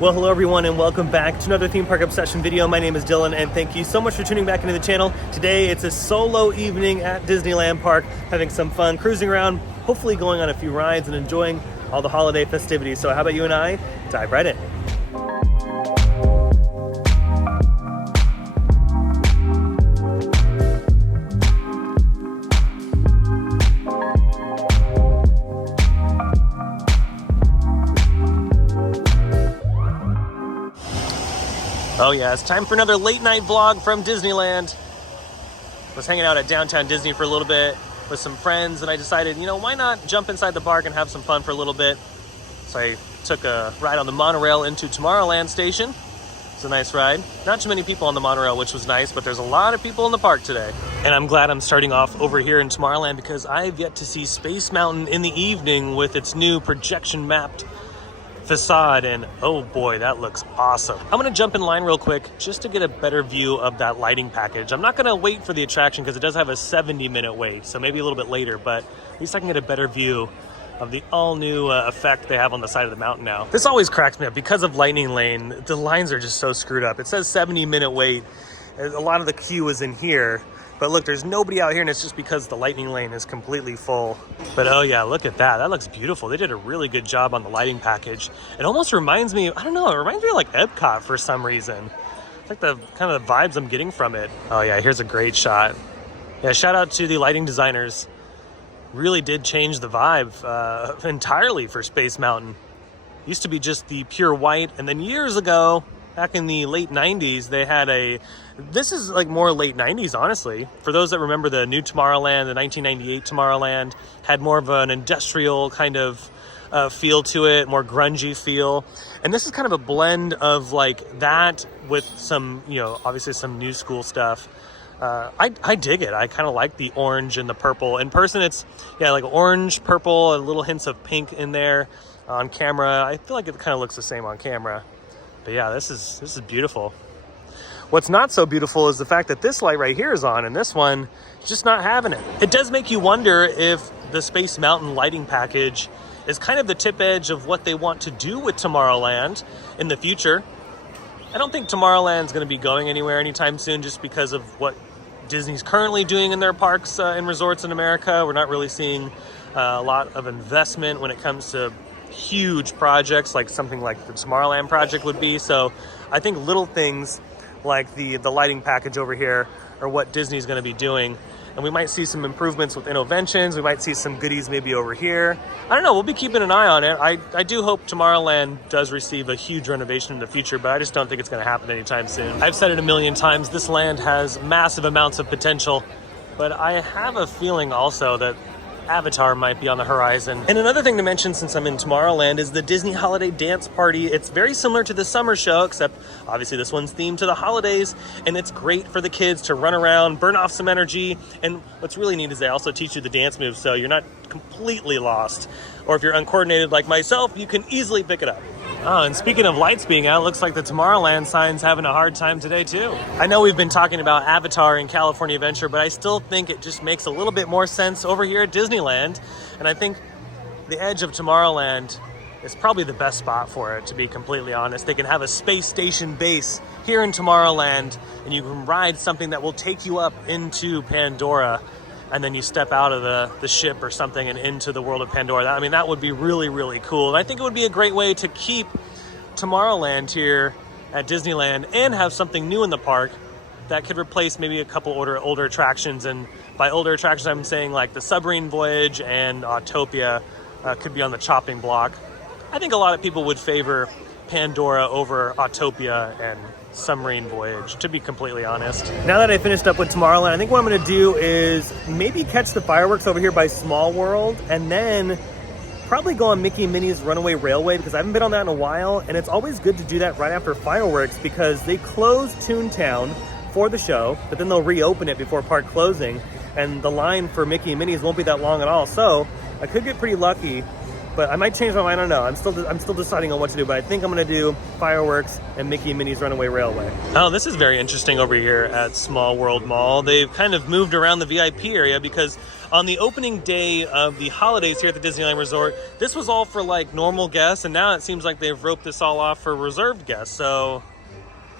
Well, hello everyone and welcome back to another theme park obsession video. My name is Dylan and thank you so much for tuning back into the channel. Today it's a solo evening at Disneyland Park, having some fun, cruising around, hopefully going on a few rides and enjoying all the holiday festivities. So how about you and I dive right in. Oh yeah, it's time for another late night vlog from Disneyland. I was hanging out at downtown Disney for a little bit with some friends and I decided, you know, why not jump inside the park and have some fun for a little bit. So I took a ride on the monorail into Tomorrowland station. It's a nice ride. Not too many people on the monorail, which was nice, but there's a lot of people in the park today. And I'm glad I'm starting off over here in Tomorrowland because I've yet to see Space Mountain in the evening with its new projection mapped facade, and oh boy, that looks awesome. I'm gonna jump in line real quick just to get a better view of that lighting package. I'm not gonna wait for the attraction because it does have a 70-minute wait, so maybe a little bit later, but at least I can get a better view of the all-new effect they have on the side of the mountain now. This always cracks me up because of Lightning Lane. The lines are just so screwed up. It says 70-minute wait. A lot of the queue is in here. But look, there's nobody out here, and it's just because the Lightning Lane is completely full. But oh yeah, look at that. That looks beautiful. They did a really good job on the lighting package. It almost reminds me, I don't know, it reminds me of like Epcot for some reason. It's like the kind of the vibes I'm getting from it. Oh yeah, here's a great shot. Yeah, shout out to the lighting designers. Really did change the vibe entirely for Space Mountain. Used to be just the pure white, and then years ago, back in the late 90s, they had this is like more late 90s, honestly. For those that remember the new Tomorrowland, the 1998 Tomorrowland, had more of an industrial kind of feel to it, more grungy feel. And this is kind of a blend of like that with some, you know, obviously some new school stuff. I dig it. I kind of like the orange and the purple. In person, it's, yeah, like orange, purple, and little hints of pink in there. On camera, I feel like it kind of looks the same on camera. But yeah, this is beautiful. What's not so beautiful is the fact that this light right here is on and this one is just not having it. It does make you wonder if the Space Mountain lighting package is kind of the tip edge of what they want to do with Tomorrowland in the future. I don't think Tomorrowland's going to be going anywhere anytime soon just because of what Disney's currently doing in their parks and resorts in America. We're not really seeing a lot of investment when it comes to huge projects like something like the Tomorrowland project would be. So I think little things like the lighting package over here are what Disney's going to be doing, and we might see some improvements with interventions. We might see some goodies maybe over here. I don't know, we'll be keeping an eye on it. I do hope Tomorrowland does receive a huge renovation in the future, but I just don't think it's going to happen anytime soon. I've said it a million times, this land has massive amounts of potential, but I have a feeling also that Avatar might be on the horizon. And another thing to mention since I'm in Tomorrowland is the Disney Holiday Dance Party. It's very similar to the summer show, except obviously this one's themed to the holidays, and it's great for the kids to run around, burn off some energy. And what's really neat is they also teach you the dance moves, so you're not completely lost. Or if you're uncoordinated like myself, you can easily pick it up. Oh, and speaking of lights being out, looks like the Tomorrowland sign's having a hard time today too. I know we've been talking about Avatar and California Adventure, but I still think it just makes a little bit more sense over here at Disneyland. And I think the edge of Tomorrowland is probably the best spot for it, to be completely honest. They can have a space station base here in Tomorrowland, and you can ride something that will take you up into Pandora, and then you step out of the ship or something and into the world of Pandora. I mean, that would be really, really cool. And I think it would be a great way to keep Tomorrowland here at Disneyland and have something new in the park that could replace maybe a couple older attractions. And by older attractions, I'm saying like the Submarine Voyage and Autopia could be on the chopping block. I think a lot of people would favor Pandora over Autopia and Submarine Voyage, to be completely honest. Now that I finished up with Tomorrowland, I think what I'm going to do is maybe catch the fireworks over here by Small World, and then probably go on Mickey and Minnie's Runaway Railway, because I haven't been on that in a while, and it's always good to do that right after fireworks because they close Toontown for the show, but then they'll reopen it before park closing, and the line for Mickey and Minnie's won't be that long at all. So I could get pretty lucky But I might change my mind. I don't know. I'm still deciding on what to do. But I think I'm gonna do fireworks and Mickey and Minnie's Runaway Railway. Oh, this is very interesting over here at Small World Mall. They've kind of moved around the VIP area because on the opening day of the holidays here at the Disneyland Resort, this was all for like normal guests, and now it seems like they've roped this all off for reserved guests. So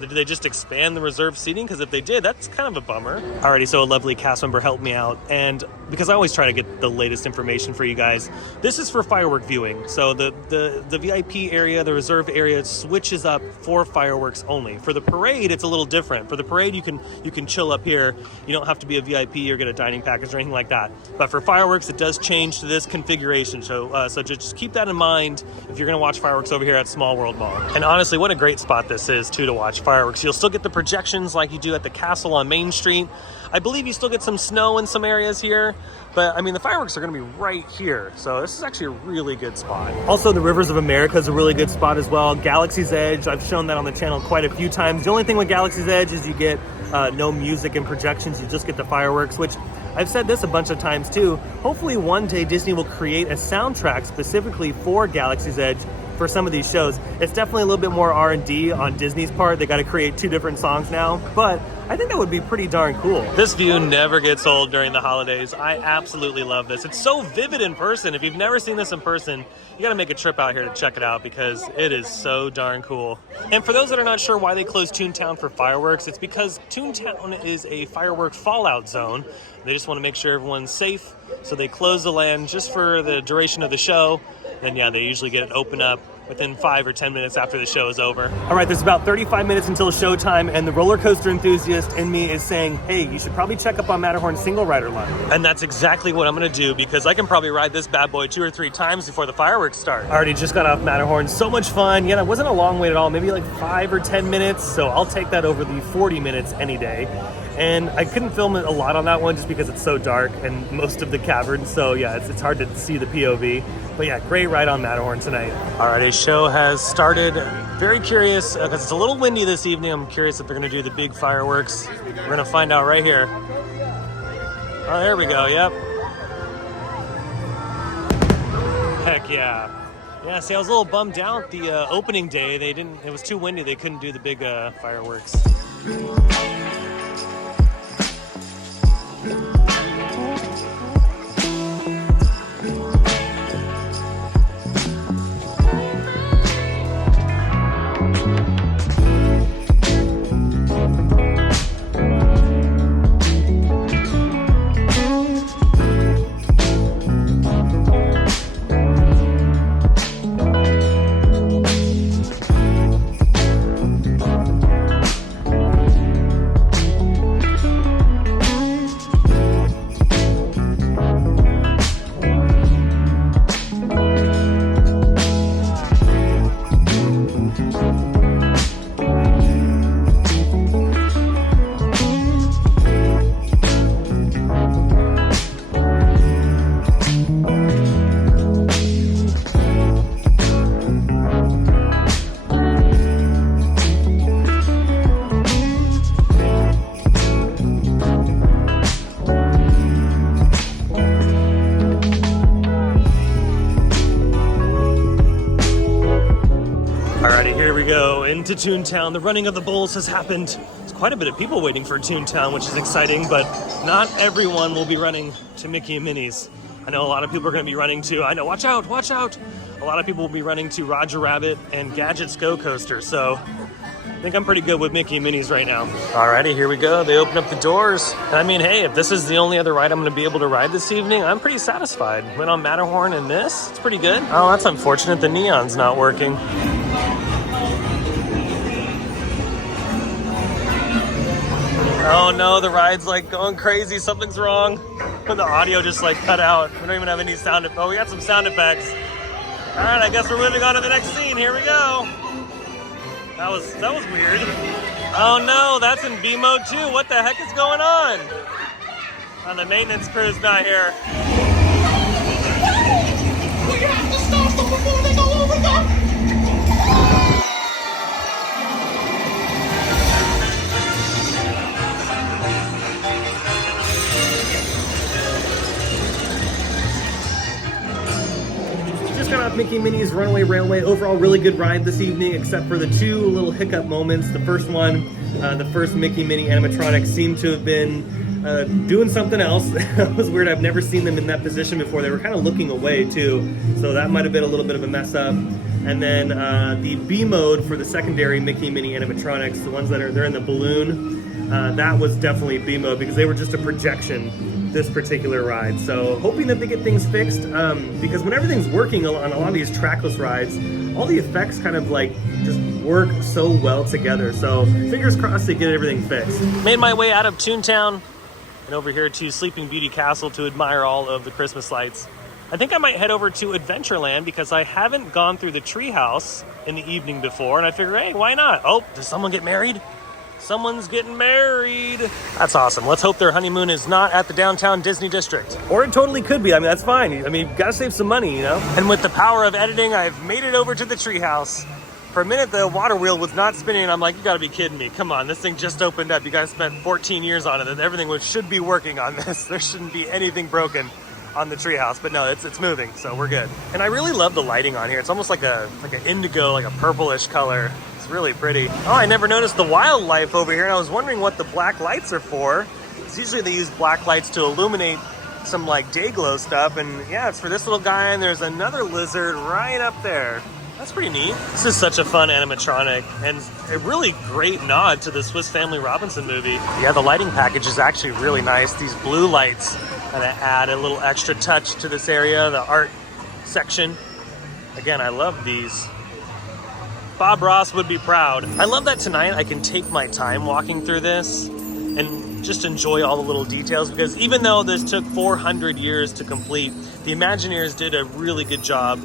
did they just expand the reserved seating? Because if they did, that's kind of a bummer. Alrighty, so a lovely cast member helped me out, and because I always try to get the latest information for you guys, this is for firework viewing. So the VIP area, the reserved area, switches up for fireworks only. For the parade, it's a little different. For the parade, you can chill up here. You don't have to be a VIP or get a dining package or anything like that. But for fireworks, it does change to this configuration. So just keep that in mind if you're gonna watch fireworks over here at Small World Mall. And honestly, what a great spot this is too to watch fireworks. You'll still get the projections like you do at the castle on Main Street. I believe you still get some snow in some areas here, but I mean, the fireworks are gonna be right here. So this is actually a really good spot. Also, the Rivers of America is a really good spot as well. Galaxy's Edge, I've shown that on the channel quite a few times. The only thing with Galaxy's Edge is you get no music and projections, you just get the fireworks, which I've said this a bunch of times too. Hopefully one day Disney will create a soundtrack specifically for Galaxy's Edge for some of these shows. It's definitely a little bit more R&D on Disney's part. They got to create 2 different songs now, but I think that would be pretty darn cool. This view never gets old during the holidays. I absolutely love this. It's so vivid in person. If you've never seen this in person, you got to make a trip out here to check it out because it is so darn cool. And for those that are not sure why they closed Toontown for fireworks, it's because Toontown is a firework fallout zone. They just want to make sure everyone's safe, so they close the land just for the duration of the show. Then yeah, they usually get it open up within 5 or 10 minutes after the show is over. All right, there's about 35 minutes until showtime, and the roller coaster enthusiast in me is saying, hey, you should probably check up on Matterhorn's single rider line. And that's exactly what I'm gonna do, because I can probably ride this bad boy 2 or 3 times before the fireworks start. I already just got off Matterhorn. So much fun. Yeah, it wasn't a long wait at all, maybe like 5 or 10 minutes, so I'll take that over the 40 minutes any day. And I couldn't film a lot on that one just because it's so dark and most of the caverns, so yeah, it's hard to see the POV. But yeah, great ride on Matterhorn tonight. All right, his show has started. Very curious, because it's a little windy this evening. I'm curious if they're gonna do the big fireworks. We're gonna find out right here. Oh, there we go, yep. Heck yeah. Yeah, see, I was a little bummed out the opening day. It was too windy, they couldn't do the big fireworks. Into Toontown. The running of the bulls has happened. There's quite a bit of people waiting for Toontown, which is exciting, but not everyone will be running to Mickey and Minnie's. I know a lot of people are going to be running to, I know, watch out, watch out. A lot of people will be running to Roger Rabbit and Gadget's Go Coaster, so I think I'm pretty good with Mickey and Minnie's right now. Alrighty, here we go. They open up the doors. And I mean, hey, if this is the only other ride I'm going to be able to ride this evening, I'm pretty satisfied. Went on Matterhorn and this, it's pretty good. Oh, that's unfortunate. The neon's not working. Oh no, the ride's like going crazy. Something's wrong. The audio just like cut out. We don't even have any sound effects. Oh, we got some sound effects. All right, I guess we're moving on to the next scene. Here we go. That was weird. Oh no, that's in B mode too. What the heck is going on? Oh, the maintenance crew's not here. We have to stop them before they go over them. up Mickey and Minnie's Runaway Railway. Overall, really good ride this evening, except for the two little hiccup moments. The first one, the first Mickey and Minnie animatronics seemed to have been doing something else. That was weird. I've never seen them in that position before. They were kind of looking away too, so that might have been a little bit of a mess up. And then the B mode for the secondary Mickey and Minnie animatronics, the ones that they're in the balloon, that was definitely B mode because they were just a projection this particular ride. So hoping that they get things fixed, because when everything's working on a lot of these trackless rides, all the effects kind of like just work so well together. So fingers crossed they get everything fixed. Made my way out of Toontown and over here to Sleeping Beauty Castle to admire all of the Christmas lights. I think I might head over to Adventureland because I haven't gone through the treehouse in the evening before, and I figure, hey, why not? Oh, does someone get married? Someone's getting married. That's awesome. Let's hope their honeymoon is not at the downtown Disney district. Or it totally could be. I mean, that's fine. I mean, you've got to save some money, you know? And with the power of editing, I've made it over to the treehouse. For a minute, the water wheel was not spinning. I'm like, you got to be kidding me. Come on, this thing just opened up. You guys spent 14 years on it. Everything should be working on this. There shouldn't be anything broken on the treehouse, but no, it's moving, so we're good. And I really love the lighting on here. It's almost like an indigo, like a purplish color. It's really pretty. Oh, I never noticed the wildlife over here, and I was wondering what the black lights are for. Because usually they use black lights to illuminate some like day glow stuff, and yeah, it's for this little guy, and there's another lizard right up there. That's pretty neat. This is such a fun animatronic and a really great nod to the Swiss Family Robinson movie. Yeah, the lighting package is actually really nice. These blue lights kind of add a little extra touch to this area, the art section. Again, I love these. Bob Ross would be proud. I love that tonight I can take my time walking through this and just enjoy all the little details, because even though this took 400 years to complete, the Imagineers did a really good job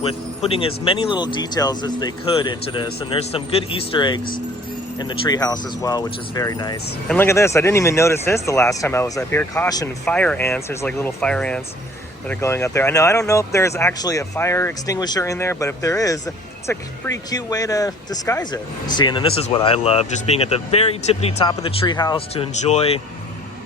with putting as many little details as they could into this, and there's some good Easter eggs in the treehouse as well, which is very nice. And look at this, I didn't even notice this the last time I was up here. Caution, fire ants. There's like little fire ants that are going up there. I don't know if there's actually a fire extinguisher in there, but if there is, it's a pretty cute way to disguise it. See, and then this is what I love, just being at the very tippity top of the treehouse to enjoy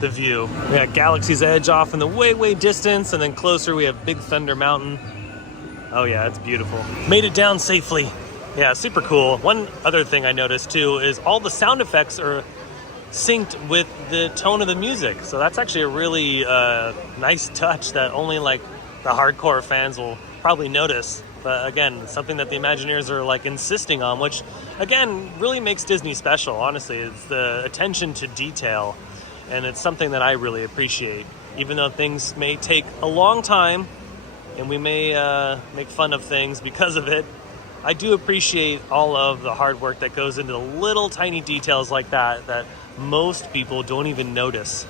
the view. We got Galaxy's Edge off in the way distance, and then closer we have Big Thunder Mountain. Oh yeah, it's beautiful. Made it down safely. Yeah, super cool. One other thing I noticed too is all the sound effects are synced with the tone of the music. So that's actually a really nice touch that only like the hardcore fans will probably notice. But again, something that the Imagineers are like insisting on, which again really makes Disney special. Honestly, it's the attention to detail, and it's something that I really appreciate. Even though things may take a long time and we may make fun of things because of it, I do appreciate all of the hard work that goes into the little tiny details like that most people don't even notice.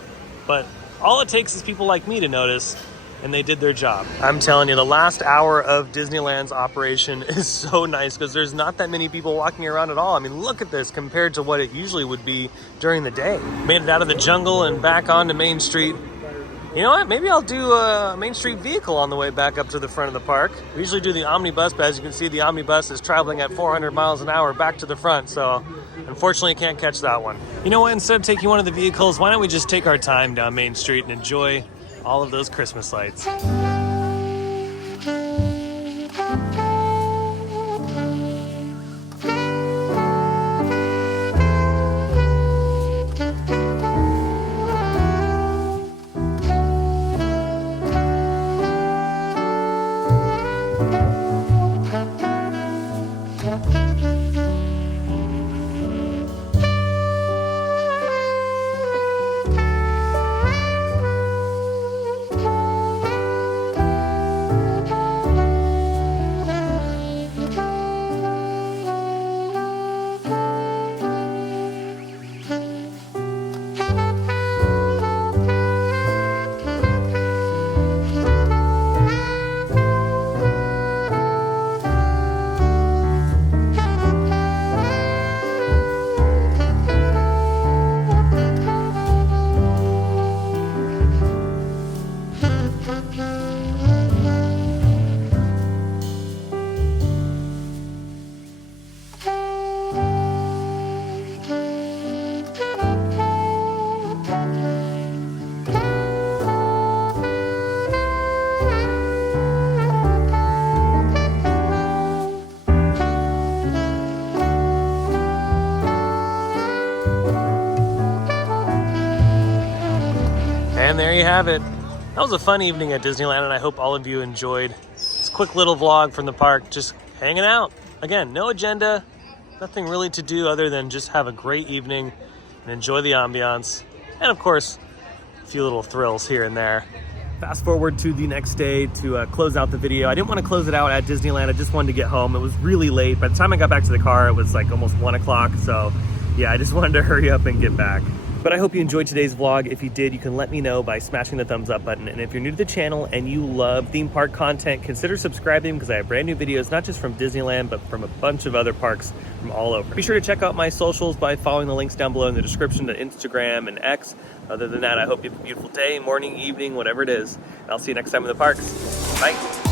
But all it takes is people like me to notice, and they did their job. I'm telling you, the last hour of Disneyland's operation is so nice because there's not that many people walking around at all. I mean, look at this compared to what it usually would be during the day. Made it out of the jungle and back onto Main Street. You know what? Maybe I'll do a Main Street vehicle on the way back up to the front of the park. We usually do the omnibus, but as you can see, the omnibus is traveling at 400 miles an hour back to the front, so unfortunately can't catch that one. You know what? Instead of taking one of the vehicles, why don't we just take our time down Main Street and enjoy all of those Christmas lights. And there you have it. That was a fun evening at Disneyland, and I hope all of you enjoyed this quick little vlog from the park, just hanging out. Again, no agenda, nothing really to do other than just have a great evening and enjoy the ambiance. And of course, a few little thrills here and there. Fast forward to the next day to close out the video. I didn't want to close it out at Disneyland. I just wanted to get home. It was really late. By the time I got back to the car, it was like almost 1 o'clock. So yeah, I just wanted to hurry up and get back. But I hope you enjoyed today's vlog. If you did, you can let me know by smashing the thumbs up button. And if you're new to the channel and you love theme park content, consider subscribing because I have brand new videos, not just from Disneyland, but from a bunch of other parks from all over. Be sure to check out my socials by following the links down below in the description to Instagram and X. Other than that, I hope you have a beautiful day, morning, evening, whatever it is. And I'll see you next time in the parks. Bye.